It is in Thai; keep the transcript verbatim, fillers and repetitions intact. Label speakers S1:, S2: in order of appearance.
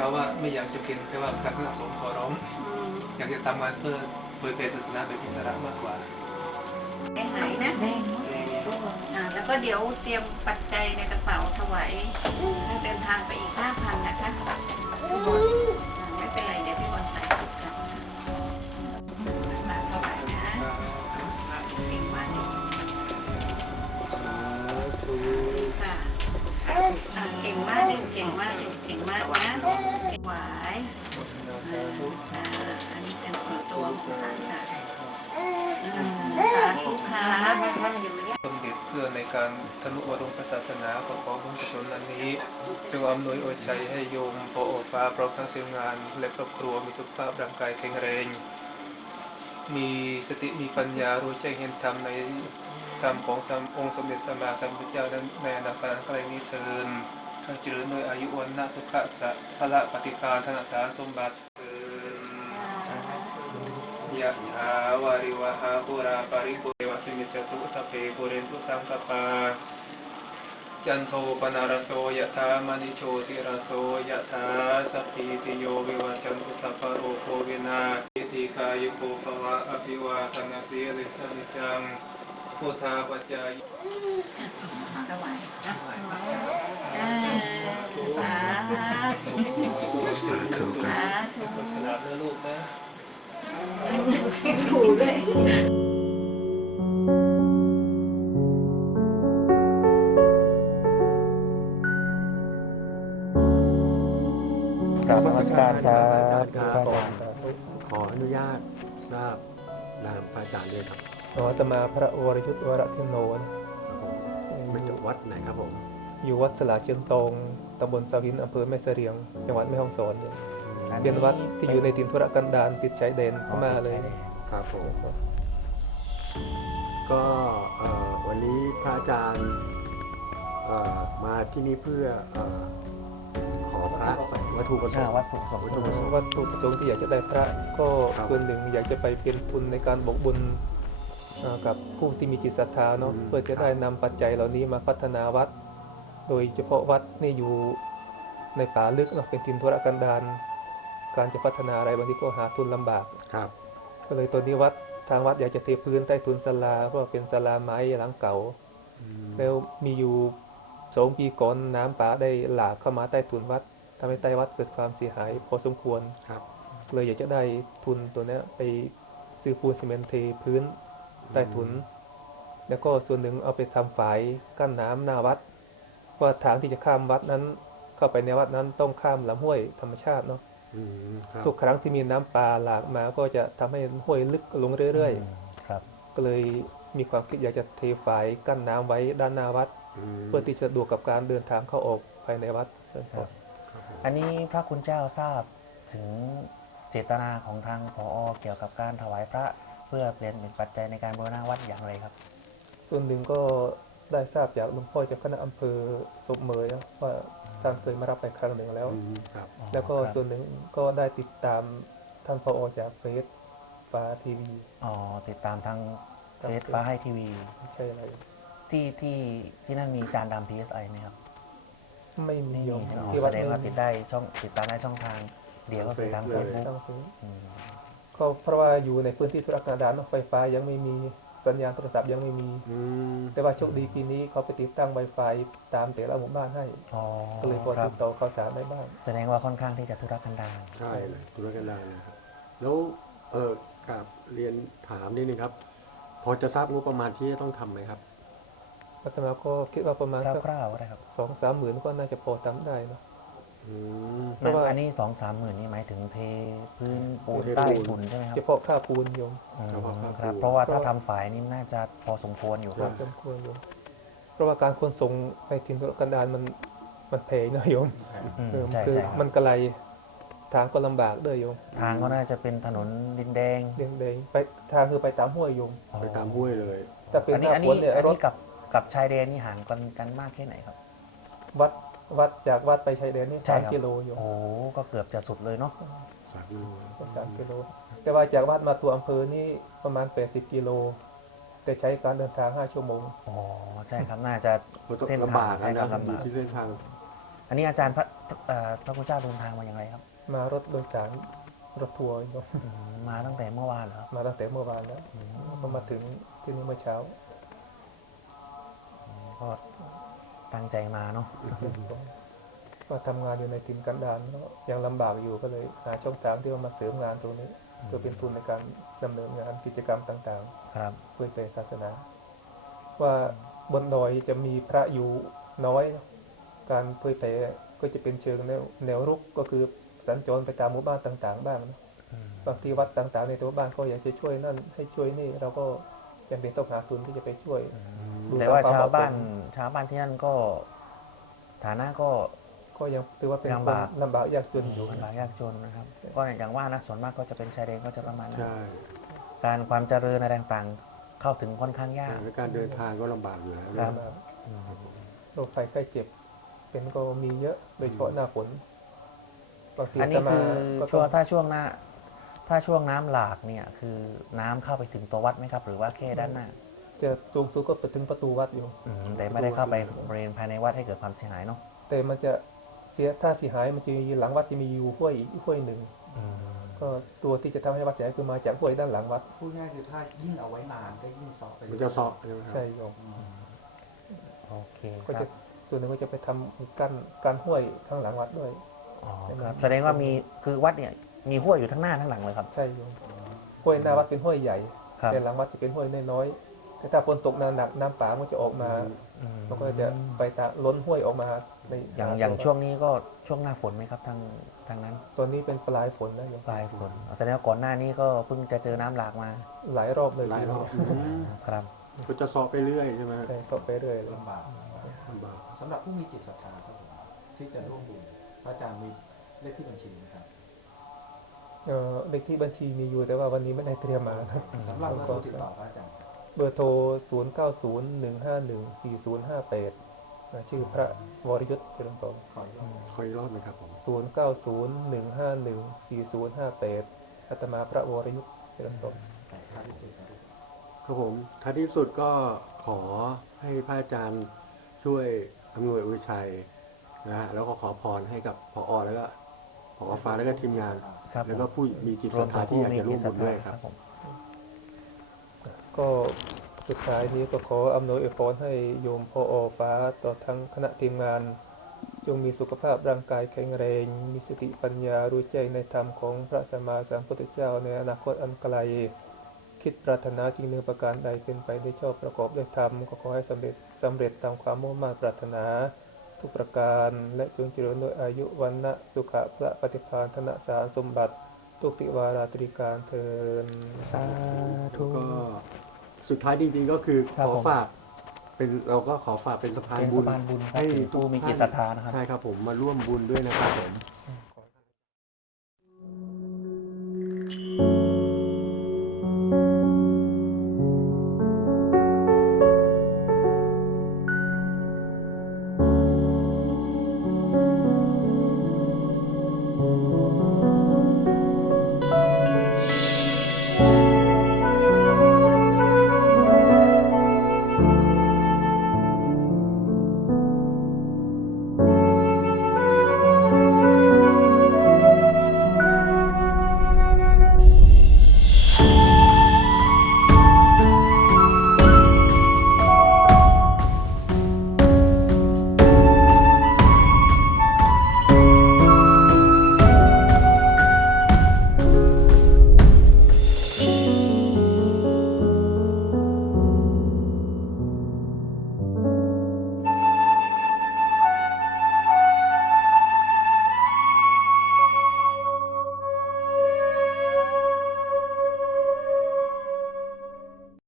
S1: าว่าไม่อยากจะเป็นแค่ว่าการสะสมขอร้องอยากจะทำงานเพื่อเผยแผ่ศาสนาแบบอิสระมากกว่า
S2: หายนะแล้วก็เดี๋ยวเตรียมปัจจัยในกระเป๋าถวายเดินทางไปอีกห้าพันนะคะไม่เป็นไรเดี๋ยวพี่บอลใส่ทุกกันรักษาถวายนะเก่งมากเลยค่ะเก่งมากเลยเก่งมากเลยเก่งมากนะถวายอันนี้เป็นส่วนตัวของท่านค่ะสาธุค่ะ
S1: สมเด็จเพื่อในการทนุบรมศาสนาของขอบุญกุศลอันนี้จงอำนวยอวยชัยให้โยมพออฟ้าพร้อมทั้งทีมงานและครอบครัวมีสุขภาพร่างกายแข็งแรงมีสติมีปัญญารู้แจ้งเห็นธรรมในธรรมขององค์สมเด็จสัมมาสัมพุทธเจ้าในอนาคตไกลนี้เถิดข้าเจริญด้วยอายุวันนะสุขะพละปฏิภาณธนสารสมบัติยะถาวาริวหาปุราปาริปุเรวสิมิจตุสัพเพปุเรนตุสังกปาจันโทปนารโสยะถามณิโชติรโสยะถาสัพพิติโยวิวัจจันตุสัพพะโรโควินาอิติกายุโกภวะอภิวาทนาสีลิสนิจังพุทธาปัจจาย
S2: ถวายสาธุสาธุสาธุ
S1: ฉลาดนะลูกนะ
S2: ถูด้วย
S3: กราบนมัสการครับ
S4: ขออนุญาตทราบนามพระอาจารย์ด้วยครับ
S1: อ๋ออาตมาพระวรยุทธวรเทโนนะ
S4: มาจากวัดไหนครับผม
S1: อยู่วัดสลาเชียงตงตำบลสาวินอำเภอแม่เสรียงจังหวัดแม่ฮ่องสอนเป็นวัดที่อยู่ในถิ่นธุรกันดารติดชายแดนพม่าเลย
S4: ครับผมก็วันนี้พระอาจารย์มาที่นี่เพื่อขอพระวัตถุประสงค์
S3: วัตถุประสงค์
S1: วัตถุประสงค์ที่อยากจะได้พระก็ส่วนหนึ่งอยากจะไปเพียรทุนในการบอกบุญกับผู้ที่มีจิตศรัทธาเนาะเพื่อจะได้นำปัจจัยเหล่านี้มาพัฒนาวัดโดยเฉพาะวัดนี่อยู่ในป่าลึกเนาะเป็นถิ่นธุรกันดารการจะพัฒนาอะไรบางทีก็หาทุนลำบาก
S4: ครับ
S1: ก็เลยตอนนี้วัดทางวัดอยากจะเทพื้นใต้ทุนศาลาเพราะเป็นศาลาไม้หลังเก่าแล้วมีอยู่สองปีก่อนน้ำป่าได้หลากเข้ามาใต้ทุนวัดทำให้ใต้วัดเกิดความเสียหายพอสมควรเลยอยากจะได้ทุนตัวนี้ไปซื้อปูนซีเมนต์เทพื้นใต้ทุนแล้วก็ส่วนหนึ่งเอาไปทำฝายกั้นน้ำหน้าวัดว่าทางที่จะข้ามวัดนั้นเข้าไปในวัดนั้นต้องข้ามลำห้วยธรรมชาติเนาะทุกครั้งที่มีน้ำป่าหลากมาก็จะทำให้ห้วยลึกลงเรื่อยๆก็เลยมีความคิดอยากจะเทฝายกั้นน้ำไว้ด้านหน้าวัดเพื่อที่จะสะดวกกับการเดินทางเข้าออกภายในวัด
S3: อันนี้พระคุณเจ้าทราบถึงเจตนาของทางผอ.เกี่ยวกับการถวายพระเพื่อเปลี่ยนเป็นปัจจัยในการบูรณะวัดอย่างไรครับ
S1: ส่วนหนึ่งก็ได้ทราบจากหลวงพ่อเจ้าคณะอำเภอศพเมยว่าท่านเคยมารับไปครั้งหนึ่งแล้วแล้วก็ส่วนหนึ่งก็ได้ติดตามท่านผอ.จากเฟซฟ้าทีวี
S3: อ๋อติดตามทางเฟซฟ้าให้ทีวี
S1: ใช่อะไร
S3: ที่ที่ที่นั่นมีจานดำ พี เอส ไอ ไหมครับ
S1: ไม่มี
S3: ที่แสดงว่าติดได้ช่องติดตามได้ช่องทางเดียวก็คือทางเฟซบุ๊ก
S1: ก็เพราะว่าอยู่ในพื้นที่ธุรกันดารไฟฟ้ายังไม่มีสัญญาณโทรศัพท์ยังไม่มีแต่ว่าโชคดีปีนี้เขาไปติดตั้ง Wi-Fi ตามแต่ละหมู่บ้านให้ก็เลยพอติดต่อข่าวสารได้บ้าง
S3: แสดงว่าค่อนข้างที่จะธุรกันดาร
S4: ใช่เลยธุรกันดารนะครับแล้วเออกับเรียนถามนิดนึงครับพอจะทราบงบประมาณที่จะต้องทำไหมครับ
S1: อาตมาก็คิดว่าประมาณ
S3: คร่าวๆก็ได้ครับ
S1: สองสามหมื่นก็น่าจะพอทำได้นะ
S3: เพราะว่าอันนี้สองสามหมื่นนี่หมายถึงเทพื้นปูนใต้ทุนใช่ไหมครับ
S1: เฉพาะค่าปูนโยม
S3: ครับเพราะว่าถ้าทำฝายนี่น่าจะพอสมควรอยู่
S1: ครับสมควรโยมเพราะว่าการขนส่งไปถิ่นธุรกันดารมันมันแพงนะโยมคือมันไกลทางก็ลำบากด้วยโยม
S3: ทางก็น่าจะเป็นถนนดินแดง
S1: ดินแดงไปทางคือไปตามห้วยโยม
S4: ไปตามห้วยเลย
S1: แต่เป็น
S3: อันนี้อันนี้กับกับชายแดนนี่ห่างกันกันมากแค่ไหนครับ
S1: วัดวัดจากวัดไปชายแดนนี่สามกิโลอยู่
S3: โอ้ก็เกือบจะสุดเลยเนาะ
S4: สามกิโล
S1: สามกิโลแต่ว่าจากวัดมาตัวอำเภอนี่ประมาณแปดสิบกิโลแต่ใช้การเดินทางห้าชั่วโมง
S3: อ๋อใช่ครับน่าจะ
S4: เส้นทางใช้การลำบากที่เส้นทาง
S3: อันนี้อาจารย์เอ่อพระคุณเจ้าเดินทางมาอย่างไรครับ
S1: มารถโดยสารรถทัวร์เนอะ
S3: อืมมาตั้งแต่เมื่อวานเหรอครับ
S1: มาตั้งแต่เมื่อวานแล้วก็มาถึงที่นี่เมื่อเช้า
S3: ก็ตั้งใจมาเนาะ
S1: ก็ทำงานอยู่ในถิ่นกันดารก็ยังลำบากอยู่ก็เลยหาช่องทางที่ว่ามาเสริมงานตรงนี้เพื่อเป็นทุนในการดำเนินงานกิจกรรมต่าง
S3: ครับ
S1: ๆเพื่อเผยศาสนา ว่าบนดอยจะมีพระอยู่น้อยนะการเผยแผ่ก็จะเป็นเชิงแนวแนวรุกก็คือสัญจรไปตามหมู่บ้านต่างๆ บ้างนะบางทีวัดต่างๆในตัวบ้านก็อยากจะช่วยนั่นให้ช่วยนี่เราก็จำเป็นต้องหาทุนที่จะไปช่วย ดู
S3: แต่ว่า
S1: ตามความ
S3: ชาวบ้าน
S1: เหมาะสม
S3: ชาวบ้านที่นั่นก็ฐานะก็
S1: ก็ยังถือว่าเป็น
S3: ลำ
S1: คน
S3: บาก
S1: ลำบากยากจนอยู่
S3: ลำบากยากจนนะครับ ก็อย่างว่านะส่วนมากก็จะเป็นชายแดนก็จะประมาณนั้น
S4: ใช่
S3: การความเจริญอะไรต่างๆ เข้าถึงค่อนข้างยาก
S4: แล้วการเดินทางก็ลำบากอยู่แล้ว
S3: ครับ
S4: นะ
S1: โรคภัยไข้เจ็บ เป็นก็มีเยอะโดยเฉพาะหน้าฝนบางที
S3: อันนี้
S1: จะมา
S3: คือ
S1: ก็
S3: ช่
S1: ต้
S3: ว
S1: อง ง
S3: ถ้าช่วงหน้า ถ้าช่วงน้ำหลากเนี่ยคือน้ำเข้าไปถึงตัววัดไหมครับ หรือว่าแค่ด้านหน้า
S1: จะสูงสุดก็ไปถึงประตูวัดอยู่
S3: อืมแต่ไม่ได้เข้าไปบริเวณภายในวัดให้เกิดความเสียหายเนาะ
S1: แต่มันจะเสียถ้าเสียหายมันจะมีหลังวัดจะมีอยู่ห้วยอีกห้วยหนึ่ง ก็ตัวที่จะทำให้วัดเสียหายคือมาจากห้วยด้านหลังวัด
S5: พูดง่ายคือถ้ายิ่งเอาไว้นานก็ยิ่งซอไป
S4: มันจะเซาะใช่ไหมครับ
S1: ใช่โยม
S3: โอเคค
S1: ก็
S3: รั
S1: จะ
S3: บ
S1: ส่วนหนึ่งก็จะไปทำกั้นการห้วยข้างหลังวัดด้วย
S3: อ๋อครับ แสดงว่ามีคือวัดเนี่ยมีห้วยอยู่ทั้งหน้าทั้งหลังเลยครับ
S1: ใช่โยมห้วยหน้าวัดเป็นห้วยใหญ่
S3: ครับ
S1: แต่หลังวัดจะเป็นห้วยน้อยๆแต่ถ้าฝนตกหนักๆน้ำป่ามันจะออกมา
S3: อืม
S1: มันก็จะไปตาล้นห้วยออกมาใน
S3: อย่างอย่างช่วงนี้ก็ช่วงหน้าฝนไหมครับทางทางนั้น
S1: ตอนนี้เป็นปลายฝนแล้วโยม
S3: ปลายฝนแสดงว่าก่อนหน้านี้ก็เพิ่งจะเจอน้ำหลากมา
S1: หลายรอบเลย
S4: หลายรอบ
S1: ทีเดีว
S4: อืม
S3: ครับ
S4: ก็จะเซาะไปเรื่อยใช่ไหม
S1: ใช่สอบไปเรื่อยเลย
S5: ลำบาก
S4: ลำบาก
S5: สำหรับผู้มีจิตศรัทธาครับผมที่จะร่วมบุญพระอาจารย์มีเลขที่บัญชีไหมครับ
S1: เอ่อเลขที่บัญชีมีอยู่แต่ว่าวันนี้ไม่ได้เตรียมมาครับ
S5: สำหรับเบอร์โทรติดต่อพระอาจารย์ครับ
S1: เบอร์โทร ศูนย์ เก้า ศูนย์ หนึ่ง ห้า หนึ่ง สี่ ศูนย์ ห้า แปด ชื่อพระวรยุทธ์เจริญพร
S5: ขออีกรอบ
S4: ขออีกรอบไหมครับผม
S1: ศูนย์ เก้า ศูนย์ หนึ่ง ห้า หนึ่ง สี่ ศูนย์ ห้า แปด อาตมาพระวรยุทธ์เจริญพร
S5: แต่พระที่สุดครับ
S4: ครับผมท้ายที่สุดก็ขอให้พระอาจารย์ช่วยอำนวยอวยชัยนะฮะแล้วก็ขอพรให้กับพอแล้วก็พอฟ้าแล้วก็ทีมงาน
S3: ครับ
S4: แล้วก็
S3: ผม
S4: ผู้มีจิต
S3: ร
S4: ศ
S3: ว
S4: รั
S3: ม
S4: ท
S3: ถึ
S4: ธาง ที่
S3: ผู้
S4: อยาก
S3: มี
S4: จะร่
S3: จิ
S4: ว
S3: ต
S4: ม
S3: ศรั
S4: บุ
S3: ท
S4: ญด้
S3: ธา
S4: วยค
S3: ค
S4: รั
S3: รั
S4: บบ
S3: ผม
S1: ก็สุดท้ายนี้ก็ขออำนวยอวยพรให้โยมพอฟ้าต่อทั้งคณะทีมงาน จงมีสุขภาพร่างกายแข็งแรง มีสติปัญญารู้แจ้งในธรรมของพระสัมมาสัมพุทธเจ้าในอนาคตอันไกล คิดปรารถนาสิ่งหนึ่งประการใดเป็นไปได้ชอบประกอบด้วยธรรมก็ขอให้สำเร็จสำเร็จตามความมุ่งมั่นปรารถนา ทุกประการและจงเจริญด้วยอายุวันนะสุขะพระปฏิภาณธนสารสมบัติ ทุกติวาราตริการเทิน
S3: สาธุ
S4: ก็สุดท้ายจริงๆก็คือ
S3: ครั
S4: ข
S3: บ
S4: อ
S3: ผม
S4: ฝากเป็นเราก็ขอฝากเป็นสะพาน
S3: เป็น
S4: บุ
S3: สะ
S4: ญ
S3: พานบุญครับ
S4: ให้
S3: ถึงผู้มีจิตศรัทธานะครับ
S4: ใช่ครับผมมาร่วมบุญด้วยนะครับผม